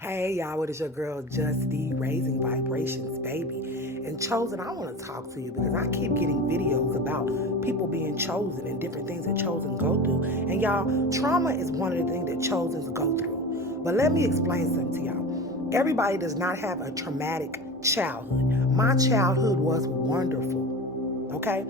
Hey y'all, it is your girl Just D, raising vibrations, baby. And Chosen, I want to talk to you because I keep getting videos about people being chosen and different things that Chosen go through. And y'all, trauma is one of the things that Chosens go through. But let me explain something to y'all. Everybody does not have a traumatic childhood. My childhood was wonderful. Okay,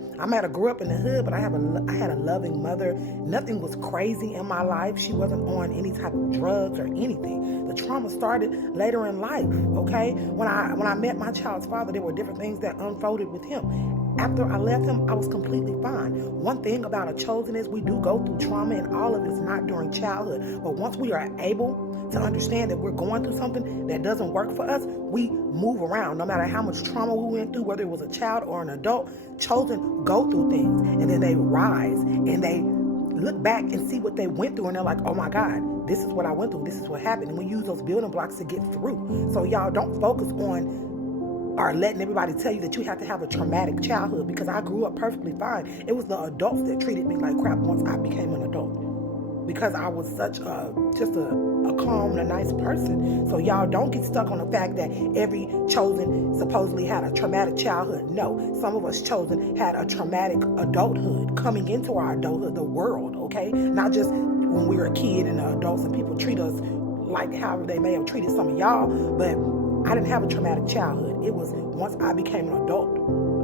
grew up in the hood, but I had a loving mother. Nothing was crazy in my life. She wasn't on any type of drugs or anything. The trauma started later in life. Okay, when I met my child's father, there were different things that unfolded with him. After I left him, I was completely fine. One thing about a chosen is we do go through trauma, and all of it's not during childhood. But once we are able to understand that we're going through something that doesn't work for us, we move around. No matter how much trauma we went through, whether it was a child or an adult, chosen go through things, and then they rise and they look back and see what they went through, and they're like, oh my God, this is what I went through, this is what happened. And we use those building blocks to get through. So y'all don't focus on or letting everybody tell you that you have to have a traumatic childhood, because I grew up perfectly fine. It was the adults that treated me like crap once I became an adult, because I was such just a calm and a nice person. So y'all don't get stuck on the fact that every chosen supposedly had a traumatic childhood. No, some of us chosen had a traumatic adulthood coming into our adulthood, the world, okay? Not just when we were a kid and adults and people treat us like how they may have treated some of y'all, but I didn't have a traumatic childhood. It was once I became an adult,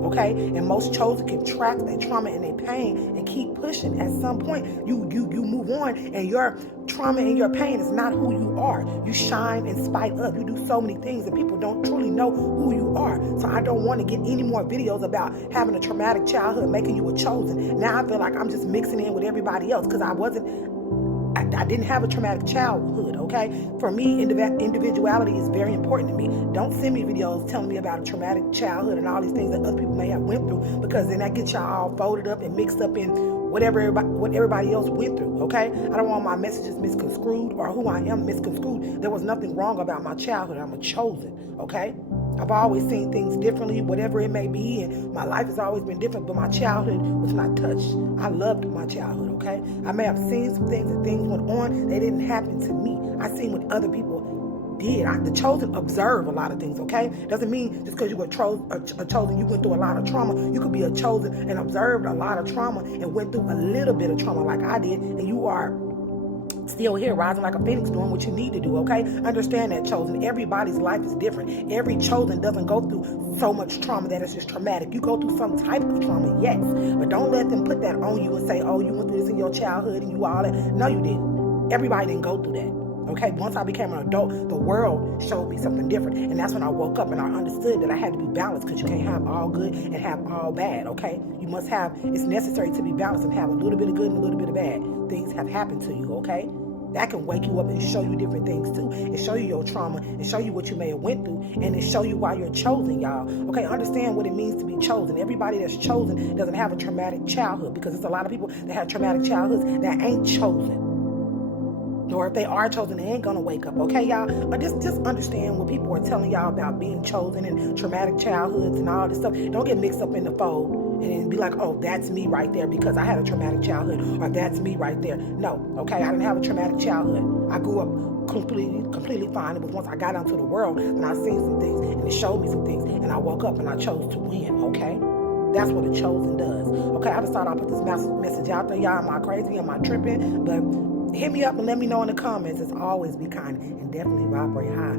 okay? And most chosen can track their trauma and their pain and keep pushing. At some point, you move on, and your trauma and your pain is not who you are. You shine in spite of. You do so many things that people don't truly know who you are. So I don't want to get any more videos about having a traumatic childhood making you a chosen. Now I feel like I'm just mixing in with everybody else because I didn't have a traumatic childhood, okay? For me, individuality is very important to me. Don't send me videos telling me about a traumatic childhood and all these things that other people may have went through, because then that gets y'all all folded up and mixed up in what everybody else went through, okay? I don't want my messages misconstrued or who I am misconstrued. There was nothing wrong about my childhood. I'm a chosen, okay? I've always seen things differently, whatever it may be, and my life has always been different, but my childhood was not touched. I loved my childhood, okay? I may have seen some things and things went on, they didn't happen to me. I seen what other people did. The chosen observe a lot of things, okay? Doesn't mean just because you were a chosen, you went through a lot of trauma. You could be a chosen and observed a lot of trauma and went through a little bit of trauma like I did, and you are still here rising like a phoenix doing what you need to do, okay? Understand that, chosen. Everybody's life is different. Every chosen doesn't go through so much trauma that it's just traumatic. You go through some type of trauma, yes, but don't let them put that on you and say, oh, you went through this in your childhood and you all that. No, you didn't. Everybody didn't go through that, okay? Once I became an adult, the world showed me something different, and that's when I woke up and I understood that I had to be balanced, because you can't have all good and have all bad, okay? You must have, it's necessary to be balanced and have a little bit of good and a little bit of bad. Things have happened to you, okay? That can wake you up and show you different things too, and show you your trauma, and show you what you may have went through, and then show you why you're chosen, y'all. Okay, understand what it means to be chosen. Everybody that's chosen doesn't have a traumatic childhood, because there's a lot of people that have traumatic childhoods that ain't chosen. Or if they are chosen, they ain't gonna wake up, okay, y'all? But just understand when people are telling y'all about being chosen and traumatic childhoods and all this stuff. Don't get mixed up in the fold and be like, oh, that's me right there because I had a traumatic childhood, or that's me right there. No, okay, I didn't have a traumatic childhood. I grew up completely fine. It was once I got out into the world and I seen some things and it showed me some things, and I woke up and I chose to win, okay? That's what a chosen does. Okay, I just thought I'd put this message out there. Y'all, am I crazy? Am I tripping? But hit me up and let me know in the comments. As always, be kind and definitely vibrate high.